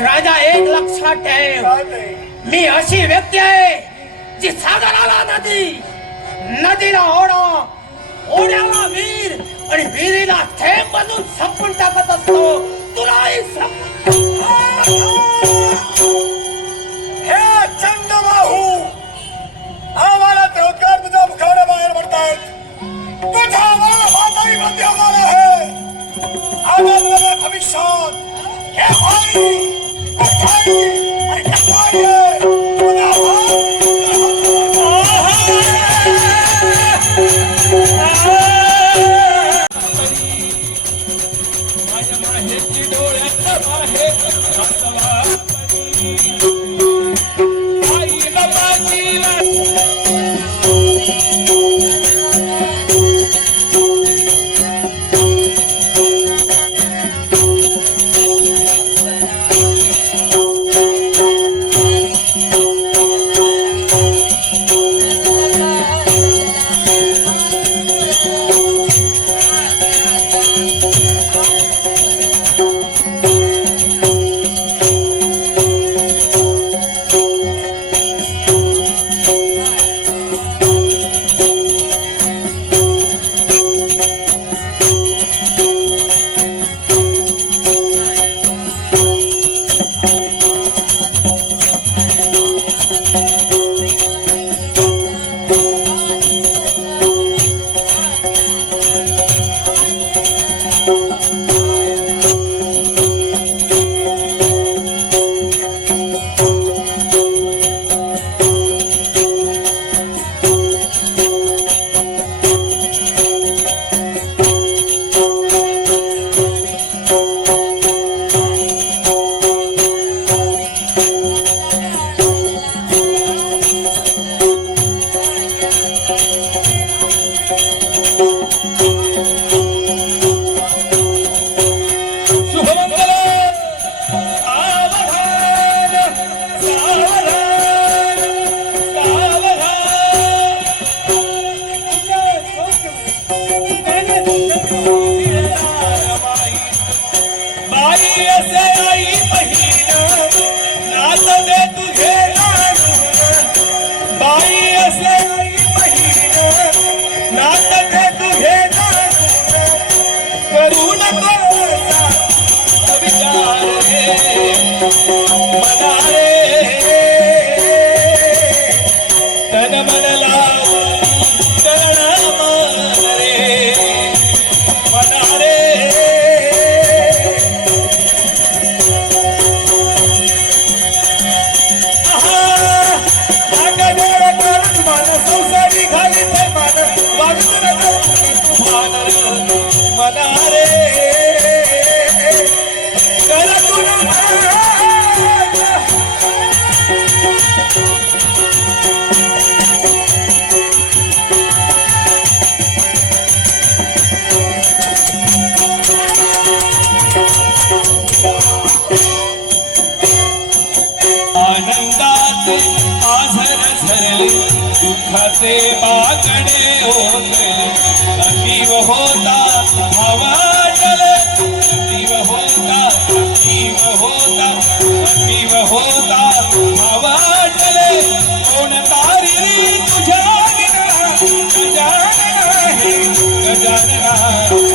राजा एक लक्षात ठेव, मी अशी व्यक्ती आहे जी सागराला नदी, नदीला ओढा, ओढ्याला वीर आणि विहिरीला थेंब बनून संपून टाकत असतो. तुलाही हे चंद्रबाहू, आम्हाला ते उद्गार तुझ्या मुखाने बाहेर पडतायत. तुझा आम्हाला बाताई मध्ये आम्हाला आहे आनंदमध्ये भविष्यात हे भाई कुठाई आणि कसाई आहे. माझ्या माहेरची डोळ्यात आहे आईला माझीला असे आई बहीण नात ते तुझे जाणून करू नको असा विचार रे मना रे तन मन लावून करण मन रे मना रे संसारी घाली ते मान वागून मना रे कर तुला आनंदाचे आझर झरले दुःखाचे बाकडे ओझले अतीव होता हवाटले अतीव होता हवाटले कोण तारी तुझ्या गजानना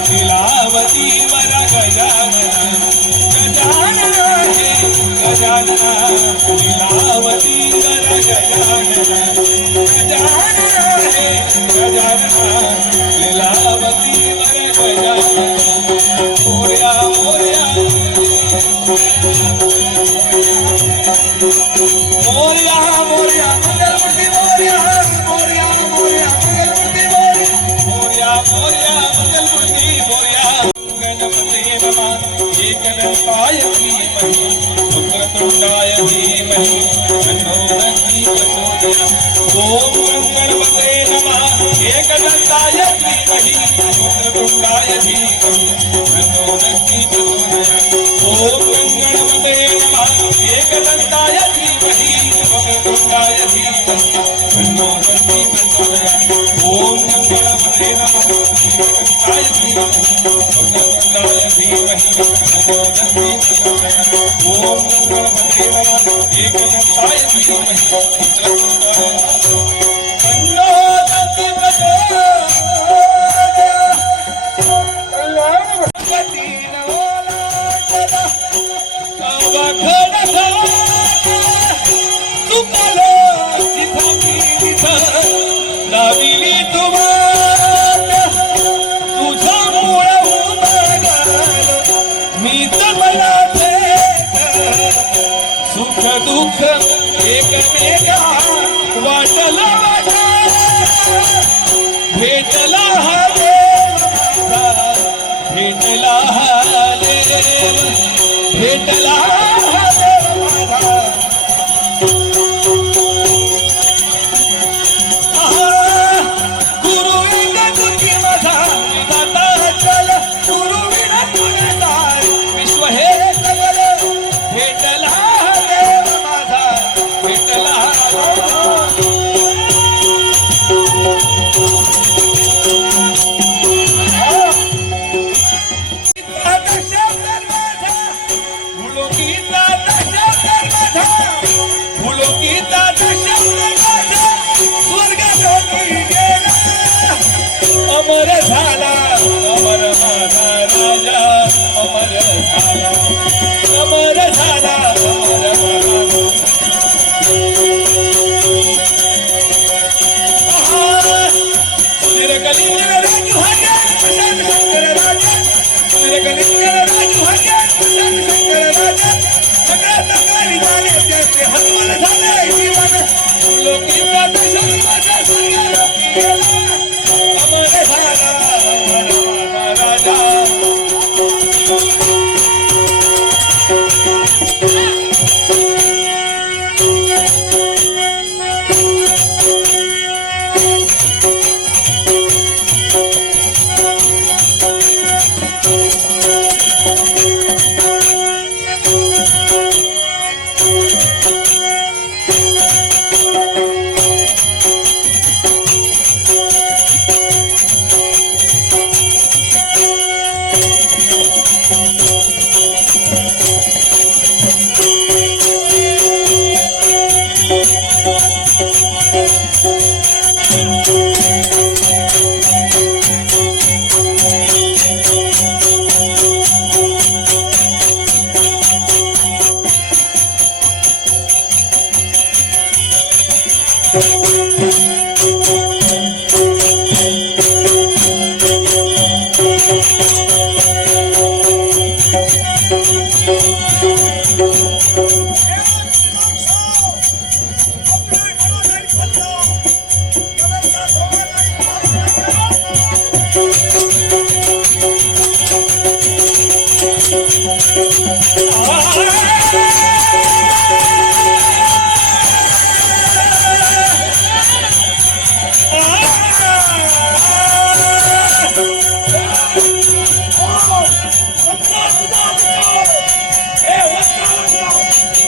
लीलावती वरा गजानना गजानना लीलावती वरा गजानना गजानना लीलावती वरा गजानना मोरया मोरया मोरया मोरया मंगलमूर्ती मोरया मोरया मोरया मंगलमूर्ती मोरया मोरया मंगलमूर्ती मोरया गणपते नमः एकदन्ताय धीमहि वक्रतुण्डाय धीमहि तन्नो दन्ति प्रचोदयात् ओम गणपते नमः एकदन्ताय धीमहि वक्रतुण्डाय धीमहि तन्नो दन्ति प्रचोदयात् ओम गणपते नमः एकदन्ताय धीमहि वक्रतुण्डाय धीमहि तन्नो दन्ति प्रचोदयात् ओम गणपते नमः एकदन्ताय धीमहि वक्रतुण्डाय धीमहि तन्नो दन्ति प्रचोदयात् ओम गणपते नमः एकदन्ताय धीमहि वक्रतुण्डाय तन्नो दन्ति प्रचोदयात् गणपती लाविली तुमात तुझा मूळ उमगल मी तमला सुख दुःख एकमेका वाटला भेटला हा देव माझा भेटला हा देव भेटला हा देव माझा गुरु विना तुझी माझा दाता चल गुरु विना तुझे दाय विश्व हे सगळ भेटला हा देव माझा भेटला हा अमर झाला अमर माझा राजा अमर झाला अमर झाला अमर माझा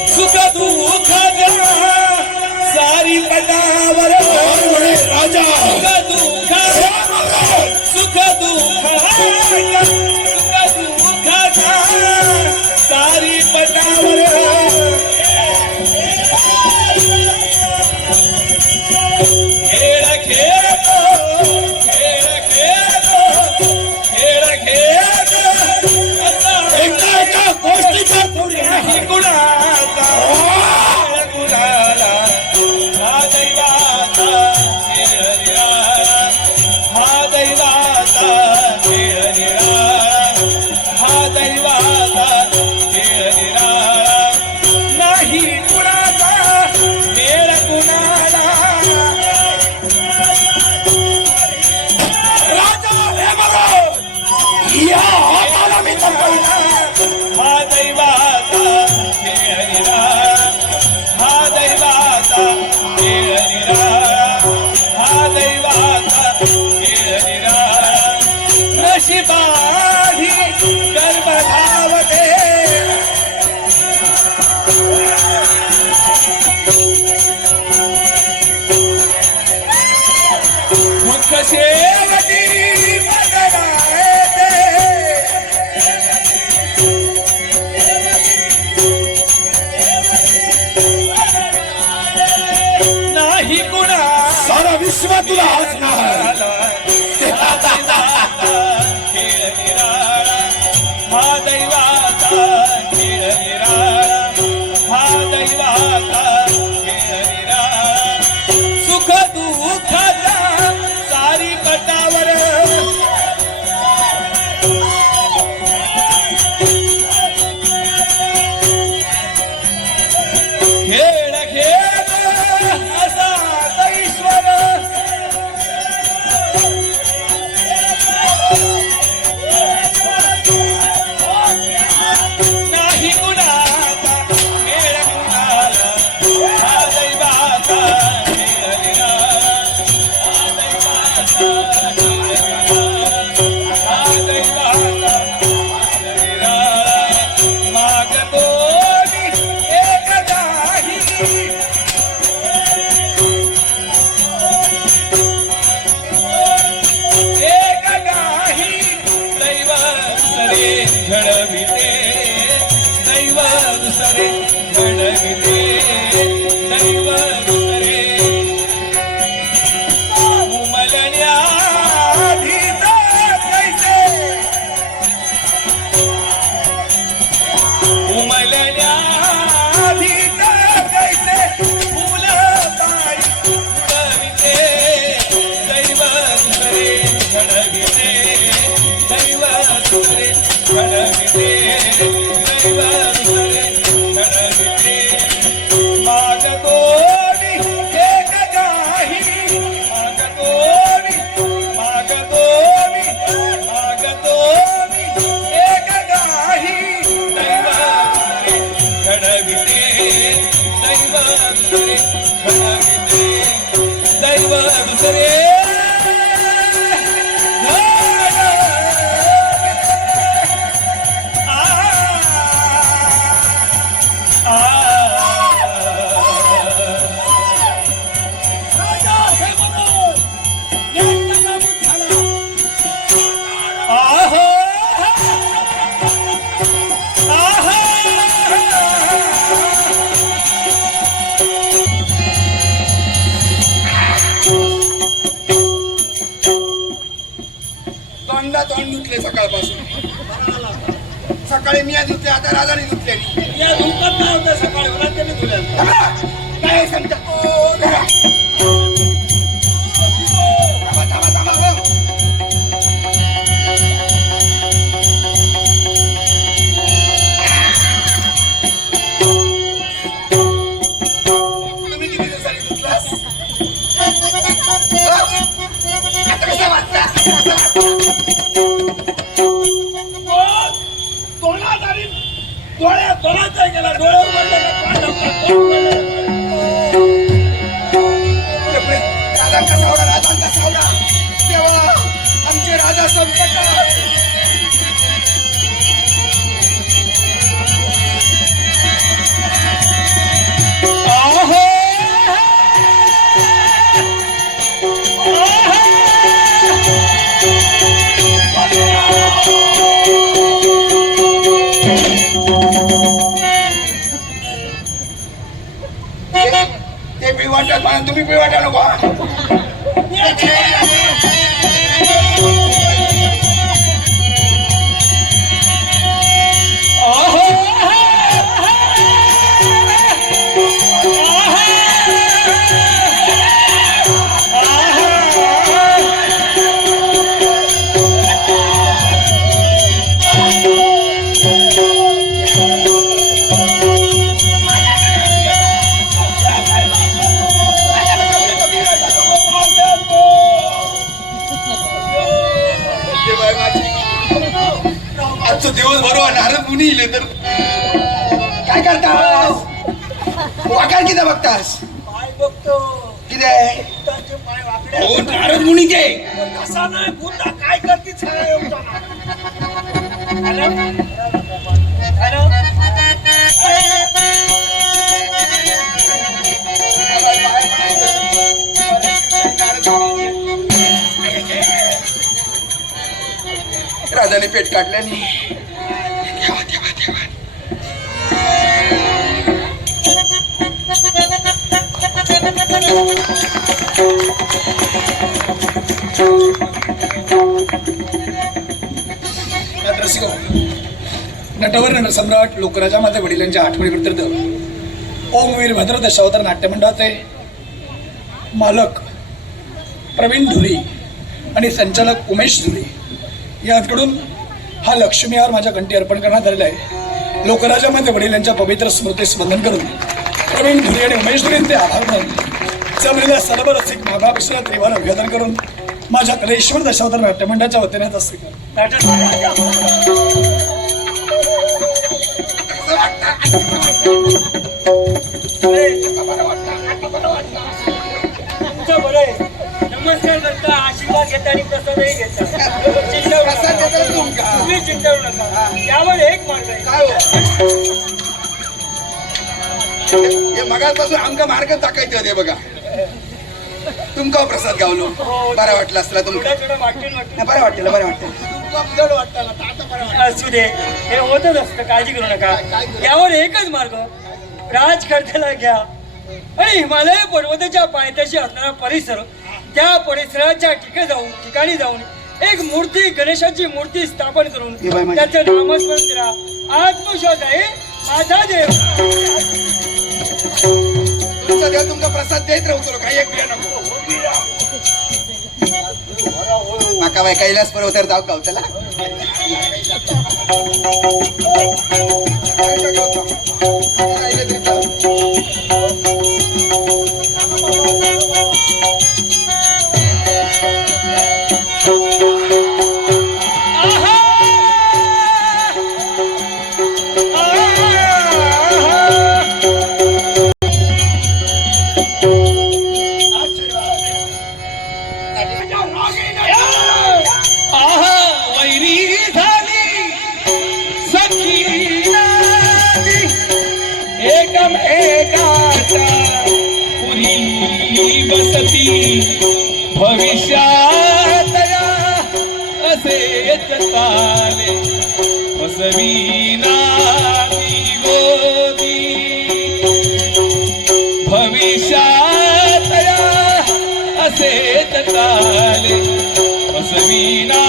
सुख दुःख सारी पटावर राजा सुख दुःख सारी पटावर खेळ खेळतो एका गोष्टीचा थोडी गुणाचा गुणाला हा दैवाचा खेळ निराळा हा दैवाचा खेळ निराळा हा दैवाचा खेळ निराळा नाही गुणाचा खेळ गुणाला राजा हे बघा या हाताला मी संपविला हा दैवाचा खेळ निराळा हा दैवाचा खेळ निराळा हा दैवाचा खेळ निराळा नशिबाही कर्म धावते दुःख शेवटी बदलायते नाही गुणा सारा विश्व तुला हसणार खेळ निराळा हा दैवाचा खेळ निराळा हा दैवाचा खेळ निराळा सुख दुःखाचा सारी पटावर खेळ खेळ असा ईश्वर नाही गुणाचा खेळ गुणाला हा दैवाचा खेळ निराळा हा दैवाचा खेळ निराळा हा दैवाचा खेळ निराळा मागतो एक काही एक काही दैव सरे घडविते दैव सरे घडविते दैव सरे उमलण्याधीत कैसे उमलण्याधीत कैसे फुलताई उडविते दैव सरे घडविते दैव सरे घडविते दैव सरे घडविते मागतोनी एक काही मागतोनी एक काही दैव सरे घडविते दैव सरे घडविते दैव सरे राजा हे बघा यांचा नाबूद झाला तोंडा तोंड धुतले सकाळपासून सकाळी मी धुतले आता राजाने धुतले या धुतात काय होतं सकाळी मला त्यांनी धुल्या काय सांगता दोनाचा गेला डोळ्यावर पडलं का राजांचा सावडा राजांचा सावडा तेव्हा आमचे राजा संकट ते बी वाटत म्हणा तुम्ही बी वाटा नको आजचं दिवस बरोबर नारद मुनी इले तर काय करतास वाकार किती बघतास पाय बघतो किती भूताचे पाय वाकडे हो नारद मुनीचे कसा नाही भूता काय करते राजाने पेट काढल्याने देवा देवा देवा नटवर सम्राट लोकराजा माझे वडिलांच्या आठवणीकरिता ओमवीर भद्र दशावतार नाट्यमंडळाचे मालक प्रवीण धुरी आणि संचालक उमेश धुरी यांकडून हा लक्ष्मीहार माझ्या कंठी अर्पण करण्यात आलेला आहे. लोकराजामध्ये वडिलांच्या पवित्र स्मृतीस वंदन करून प्रवीण धुरी आणि उमेश धुरींचे आभार मानून जमलेल्या सर्व रसिक भागापेक्षा त्रिवार अभिवादन करून माझ्या कलेश्वर दशावतार नाट्यमंडळाच्या वतीने आता स्वीकार नमस्कार करता आशीर्वाद घेता आणि प्रसादही घेता तुम्ही चिंता करू नका यावर एक मार्ग आहे काय हो हे मगापासून आमका मार्ग टाकायचे होते बघा तुमका प्रसाद गावलो बरं वाटलं असला तुमका बरं वाटलं बरं वाटलं असू दे हे होतच असतं काळजी करू नका यावर एकच मार्ग राजकर्त्याला घ्या आणि हिमालय पर्वताच्या पायथ्याशी असणारा परिसर त्या परिसराच्या ठिकाणी जाऊन एक मूर्ती गणेशाची मूर्ती स्थापन करून त्याचं नामस्मरण करा आत्मविश्वास आहे माझा देव तुमचा देव तुमका प्रसाद देत राहतो काही एक बिया नको माका बाय कैलास पर्वतावर जाऊ गाव त्याला भविष्यात असेच ताले बसविना गोदी भविष्यात असेच ताले बसविना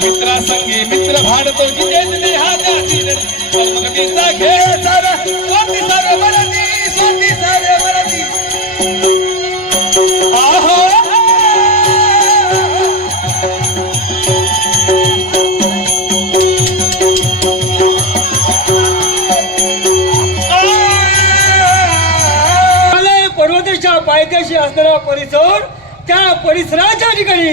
मित्रासंगी मित्र भांडतो जिथे खेळ सारा स्वाती सारे मराठी स्वाती सारे मराठी आहो पायथ्याशी असणारा परिसर, त्या परिसराच्या ठिकाणी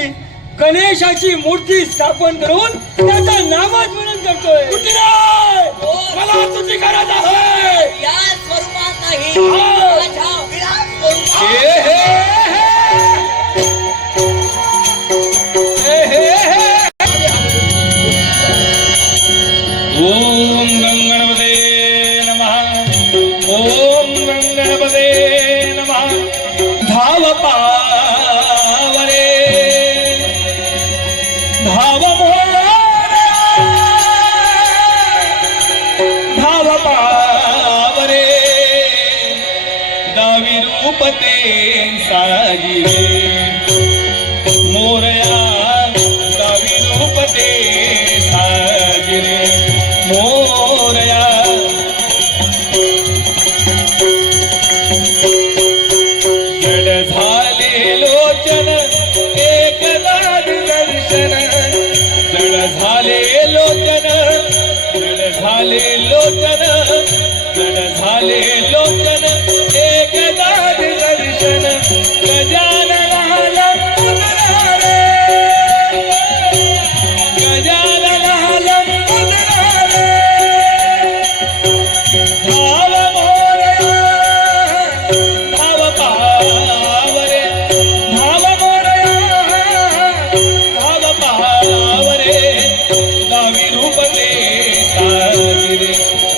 गणेशाची मूर्ती स्थापन करून त्याचं नामस्मरण करतोय. मला तुझी गरज आहे. या स्वरूपात नाही, माझ्या विराट स्वरूपात. ओम गंगणपते नमः. ओम गंगणपते नमः. धाव पावरे धाव मोरया, धाव पावरे दावी रूपते साजिरे मोरया, दावी रूपते साजिरे मोरया. जड झाले लोचन एकदा दर्शन, जड झाले लोचन, जड झाले लोचन, जड झाले लोचन एकदा दर्शन. गजाननाला पुनरारे, गजाननाला पुनरारे. धाव मोरया, धाव पावरे, धाव मोरया, धाव पावरे दावी रूपते साजिरे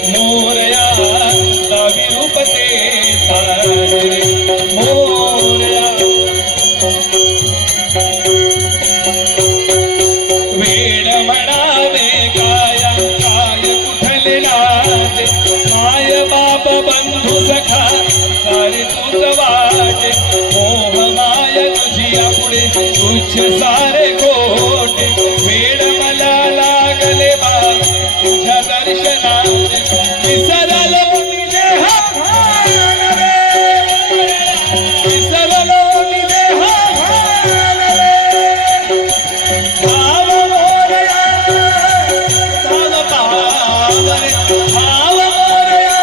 मोरया, दावी रूपते साजिरे मोरया. वेड म्हणावे काया, काय कुठले नाते, माय बाप बंधू सखा सारे तूच वाटे. मोह माय तुझिया पुढे तुझ सारे खोटे. वेड मला लागले बा तुझ्या दर्शनाचे, विसरलो मी देहा भान रे, विसरलो मी देहा भान रे. धाव मोरया, धाव पावरे, धाव मोरया,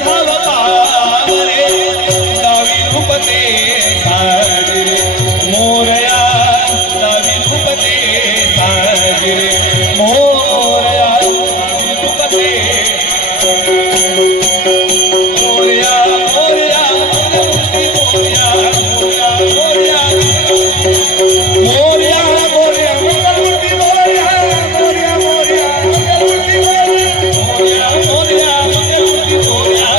धाव पावरे दावी रूपते साजिरे मोरया, दावी रूपते साजिरे मोरया, दावी रूपते मोरया, मोरया, मोरया, मोरया, मोरया, मोरया, मोरया, मंगलमूर्ती मोरया, मोरया, मोरया, मंगलमूर्ती मोरया, मोरया, मंगलमूर्ती मोरया,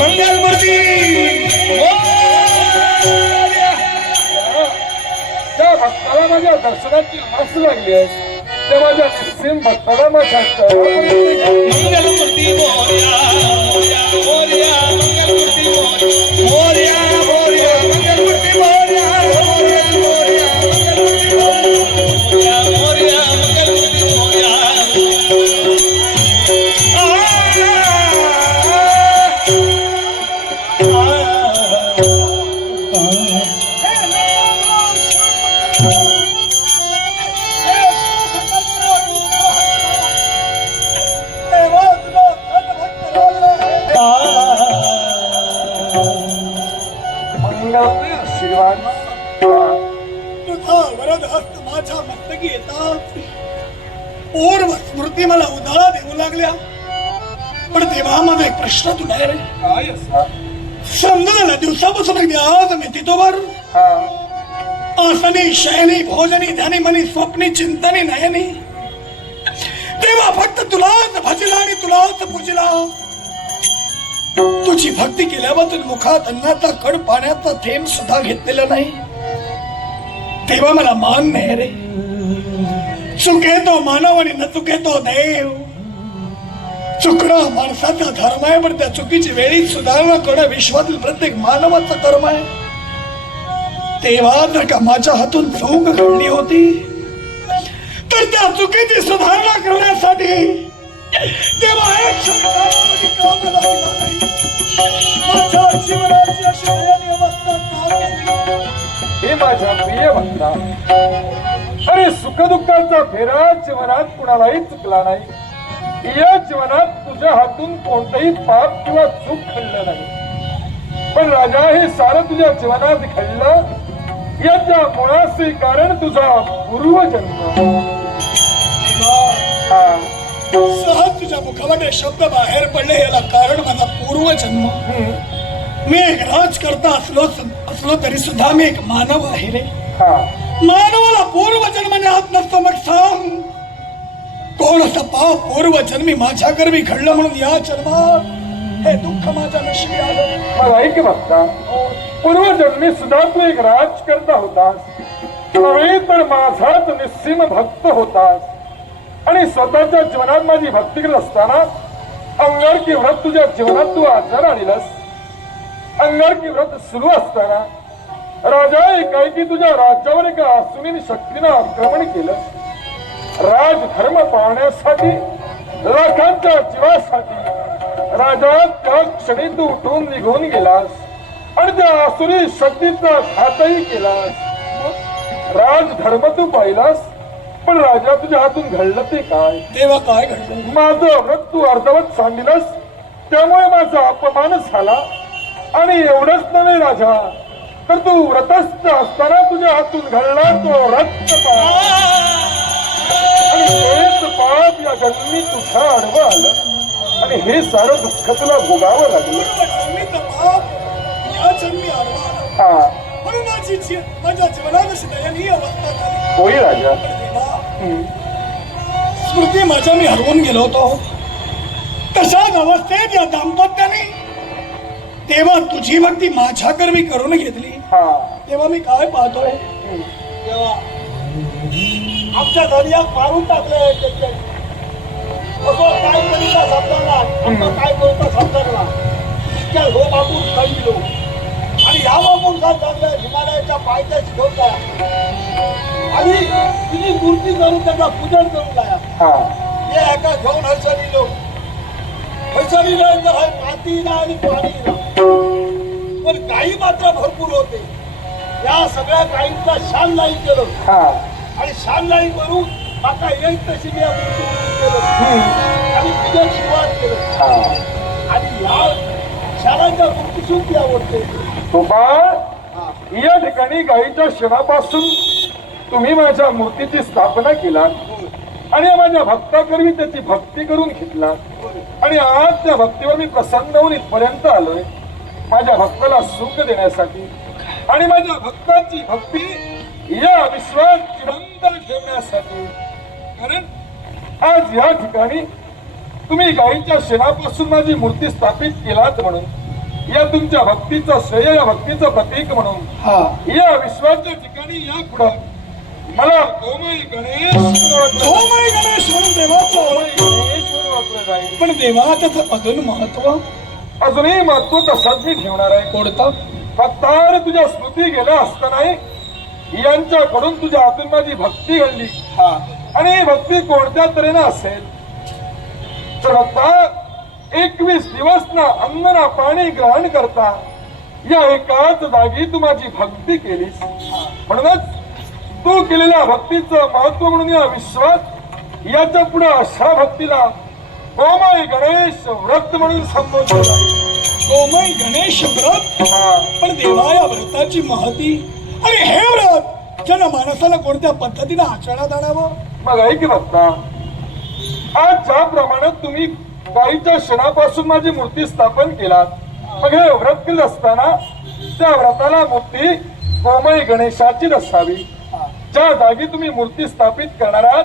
मंगलमूर्ती मोरया. त्या भक्ताला माझ्या दर्शनाची आस लागली आहे, त्या माझ्या निस्सीम भक्ताला माझ्या मंगलमूर्ती मोरया, मोरया, मोरया, मंगलमूर्ती मोरया, मोरया, मंगलमूर्ती मोरया, मोरया, मोरया, मंगलमूर्ती मोरया, मोरया, मंगलमूर्ती मोरया. आशीर्वाद तुझा वरद हस्त माझ्या मस्तकी येतात. पूर्व स्मृती मला उधाळा देऊ लागल्या. पण तेव्हा माझा एक प्रश्न तुला आहे रे. काय असा? समजा झाला दिवसापासून अगदी आज मी तिथोवर आसनी शयनी भोजनी ध्यानी मनी स्वप्नी चिंतनी नयनी, तेव्हा फक्त तुलाच भजला आणि तुलाच पूजला. तुझी भक्ती केल्यावर मुखात अन्नाचा कड पाण्याचा थेंब सुद्धा घेतलेला नाही. तेव्हा मला मान नाही रे. चुकेतो मानव आणि न चुकेतो देव. चुकणं माणसाचा धर्म आहे, पण त्या चुकीची वेळी सुधारणा करणं विश्वातील प्रत्येक मानवाचं कर्म आहे. तेव्हा जर का माझ्या हातून चूक घडली होती, तर त्या चुकीची सुधारणा करण्यासाठी तेव्हा एक क्षणामध्ये काम लागला नाही. माझ्या जीवनाची अशी भयानक अवस्था का केली? हे माझ्या प्रिय भक्ता, अरे सुखदुःखाचा फेरा जीवनात कुणालाही चुकला नाही. या जीवनात तुझ्या हातून कोणतंही पाप किंवा चूक घडलं नाही. पण राजा हे सारं तुझ्या जीवनात घडलं याच्या मुळाचे कारण तुझा पूर्वजन्म. हा. सहज तुझ्या मुखामध्ये शब्द बाहेर पडले याला कारण माझा पूर्वजन्म. मी एक राजकर्ता असलो तरी सुद्धा मी एक मानव आहे रे. हा. मानवाला पूर्वजन्म ज्ञात नसतो. मग सांग कोण असं पाप पूर्वजन्मी माझ्या गर्भी घडलं म्हणून या जन्मात हे दुःख माझ्या नशिबी आलं. मग ऐक बघता, पूर्वजन्मी सुद्धा तू एक राजकर्ता होतास, नव्हे तर माझाच निस्सीम भक्त होतास. आणि स्वतःच्या जीवनात माझी भक्ती करत असताना अंगारकी व्रत तुझ्या जीवनात तू आचरण आणलंस. अंगारकी व्रत सुरू असताना राजा एकाएकी तुझ्या राज्यावर एका आसुनी शक्तीनं आक्रमण केलं. राजधर्म पाळण्यासाठी, लाखांच्या जीवासाठी राजा त्या क्षणी तू उठून निघून गेलास आणि त्या आसुरी शक्तीचा घातही केलास. राजधर्म तू पाहिलास, पण राजा तुझ्या हातून घडलं ते काय? तेव्हा काय घडलं? माझं व्रत तू अर्धवट सांगितलंस, त्यामुळे माझा अपमान झाला. आणि एवढंच नव्हे राजा, तर तू व्रतस्थ असताना तुझ्या हातून घडला तो रक्तपात. आणि तेच पाप या जन्मी तुझ्या आडवं आलं आणि हे सारं दुःख तुला भोगावं लागलं. पूर्वजन्मीचं पाप या जन्मी आडवा आलं. हा. म्हणून माझ्या जीवनात अशी दयनीय अवस्था झाली. होय राजा. स्मृती माझ्या मी हरवून गेलो होतो. तशाच अवस्थेत या दाम्पत्याने तेव्हा तुझी भक्ती माझ्याकर मी करून घेतली. हा. तेव्हा मी काय पाहतोय, तेव्हा आमच्या दर्यात मारून टाकले. काय करीता समजायला, काय करता समजायला, त्या लो बापून खाल्लो आणि या बापून काय चांगलं हिमालयाच्या पायथ्याशी घेऊन जाया आणि तुझी मूर्ती करून त्यांना पूजन करून जाया. हा. हे एका घेऊन हसरीलो तर मातीला आणि पाणीला, पण गायी मात्र भरपूर होते. या सगळ्या गायींचा शान नाही केलं. हा. आणि शान नाही करून माका येईल तशी मी या मूर्ती केलं आणि पूजन सुरुवात केलं. हा. आणि या शालांच्या मूर्तीसून ती आवडते. गोपाळ, या ठिकाणी गायीच्या क्षणापासून तुम्ही माझ्या मूर्तीची स्थापना केला आणि माझ्या भक्ताकरवी त्याची भक्ती करून घेतला. आणि आज त्या भक्तीवर मी प्रसन्न होऊन इथपर्यंत आलोय माझ्या भक्ताला सुख देण्यासाठी आणि माझ्या भक्ताची भक्ती या विश्वात चिरंतन ठेवण्यासाठी. कारण आज या ठिकाणी तुम्ही गायीच्या शेणापासून माझी मूर्ती स्थापित केलात म्हणून या तुमच्या भक्तीचं श्रेय, या भक्तीचं प्रतीक म्हणून या विश्वाच्या ठिकाणी या पुढं मला गोमय गणेश म्हणून देवाचं जाईल. पण देवा त्याचं अजून महत्व, अजूनही महत्व तसंच मी ठेवणार आहे. कोणतं? फक्त तुझ्या स्मृती गेल्या असतानाही यांच्याकडून तुझ्या हातून माझी भक्ती घडली. आणि ही भक्ती कोणत्या तऱ्हेनं असेल तर आता 21 दिवस ना अन्न ना पाणी ग्रहण करता या एकाच जागी तू माझी भक्ती केलीस. म्हणूनच तू केलेल्या भक्तीचं महत्व म्हणून या विश्वात याच्या पुढे अशा भक्तीला गोमय गणेश व्रत म्हणून संबोधलं. गोमय गणेश व्रत. पण देवा या व्रताची महती आणि हे व्रत जनमानसाला कोणत्या पद्धतीने आचरणात आणावं? मग ऐक बघता, आज ज्याप्रमाणे तुम्ही गायीच्या क्षणापासून माझी मूर्ती स्थापन केलात, मग हे व्रत केलं असताना त्या व्रताला मूर्ती गोमय गणेशाची असावी. ज्या जागी तुम्ही मूर्ती स्थापित करणार आहात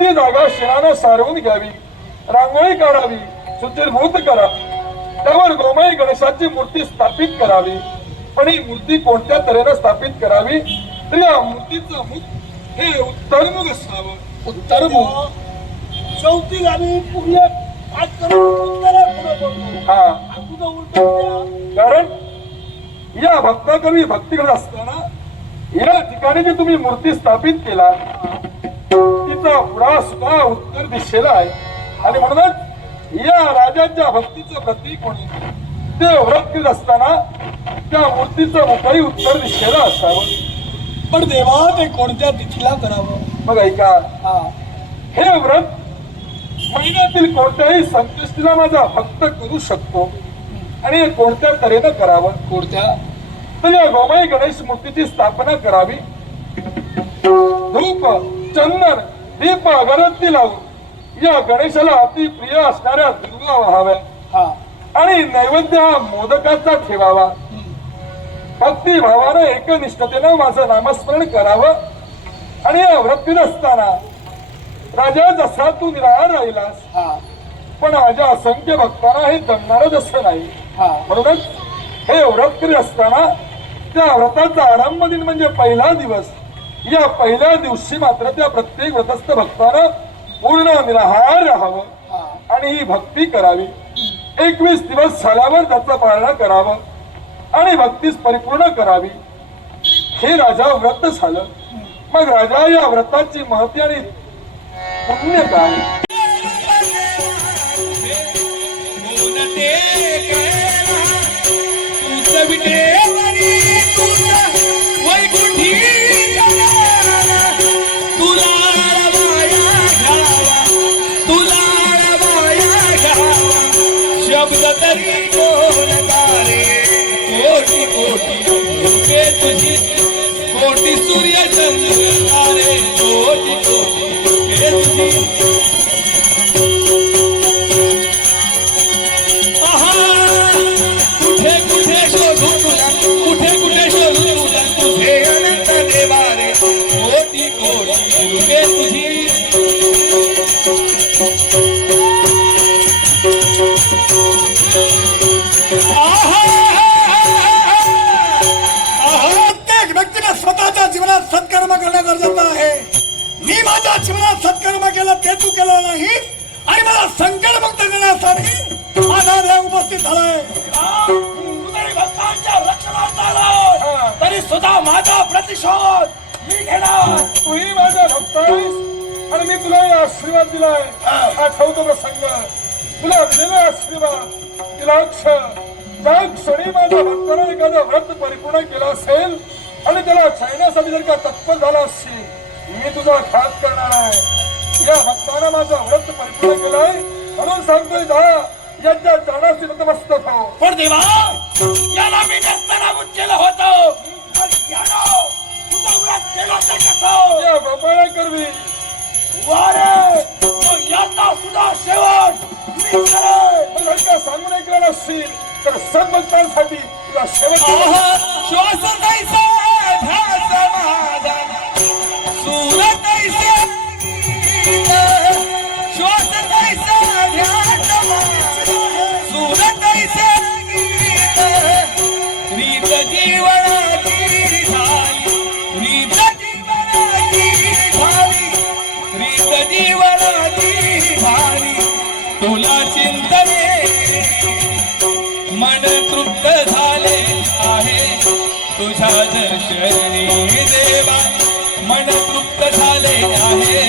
ती जागा शेणानं सारवून घ्यावी, रांगोळी काढावी, शुचिर्भूत करावी, त्यावर गोमय गणेशाची मूर्ती स्थापित करावी. पण ही मूर्ती कोणत्या तऱ्हेनं स्थापित करावी तर या मूर्तीचं मुख हे उत्तरमुख असावं. उत्तरमुख. चौथी गाणी पुढे पाठ करून उत्तरापुढे बोलतो. हा. तुझं उलट. कारण या भक्ताकवी भक्ती करत असताना या ठिकाणी जी तुम्ही मूर्ती स्थापित केला तिचा पुढा सुद्धा उत्तर दिशेला आहे. आणि म्हणूनच या राजाच्या भक्तीचं प्रतीक म्हणून ते व्रत करत असताना त्या मूर्तीचं मुखही उत्तर दिशेला असावं. पण देवा ते कोणत्या तिथीला करावं? मग ऐका, हे व्रत महिन्यातील कोणत्याही संकष्टीला माझा भक्त करू शकतो. आणि हे कोणत्या तऱ्हेनं करावं? कोणत्या? तर या गोमाई गणेश मूर्तीची स्थापना करावी. धूप, चंदन, दीप, अगरबत्ती लावून या गणेशाला अति प्रिय असणाऱ्या दुर्वा व्हाव्या हा. आणि नैवेद्य हा मोदकाचा ठेवावा. भक्तिभावानं एकनिष्ठतेनं माझं नामस्मरण करावं. आणि या वृत्तीत असताना राजा जसा तू निराहार राहिलास, हा. पण माझ्या असंख्य भक्तांना हे जमणारच असं नाही. हा. म्हणूनच हे व्रत करीत असताना त्या व्रताचा आरंभ दिन म्हणजे पहिला दिवस. या पहिल्या दिवशी मात्र त्या प्रत्येक व्रतस्थ भक्तानं पूर्ण निराहार राहावं आणि ही भक्ती करावी. 21 दिवस झाल्यावर त्याचं पाळणं करावं आणि भक्तीस परिपूर्ण करावी. हे राजा व्रत झालं. मग राजा या व्रताची महती आणि पुण्य काय? शब्द तरी बोलणारे कोटी कोटी लोके तुझी, कोटी सूर्य चंद्र तारे कोटी कोटी लोके तुझी. आहा, कुठे कुठे शोधू तुला, कुठे कुठे शोधू तुला, तुझे अनंत देवारे कोटी कोटी लोके तुझी. प्रत्येक व्यक्तीने स्वतःच्या जीवनात सत्कर्म करणं गरजेचं आहे. मी माझ्या जीवनात सत्कर्म केलं ते तू केलं नाही आणि मला संकटमुक्त करण्यासाठी माझा देव उपस्थित झालाय. भक्तांच्या रक्षणात आलो तरी सुद्धा माझा प्रतिशोध मी घेणार. तूही माझा भक्त आहेस आणि मी तुला आशीर्वाद दिलाय. आठवतो प्रसंग, तुला दिलेला आशीर्वाद दिलाक्ष. ज्या क्षणी माझ्या भक्तानं एखादं व्रत परिपूर्ण केलं असेल आणि त्याला छळण्यासाठी जर का तत्पर झाला असशील, मी तुझा घात करणार आहे. या भक्तानं माझं व्रत परिपूर्ण केलंय म्हणून सांगतोय, जा याच्या चरणाशी नतमस्तक हो. पण देवा, याला मी नसतानाबूत केलं होतं, पण यानं तुझं व्रत केलं तर कसं? या गोपाळा करवी वारे, मग याचा सुद्धा शेवट मी करेन. जर का सांगून ऐकलं नसशील तर सद्भक्तांसाठी तुला शेवट श्वास तैसा ध्यास माझा, सूर तैसे गीत. श्वास तैसा ध्यास माझा, सूर तैसे गीत. रीत जीवनाची झाली, रीत जीवनाची झाली, रीत जीवनाची झाली. तुला चिंतने मन तृप्त झाले आहे, तुझ्या दर्शनी देवा मन तृप्त झाले आहे.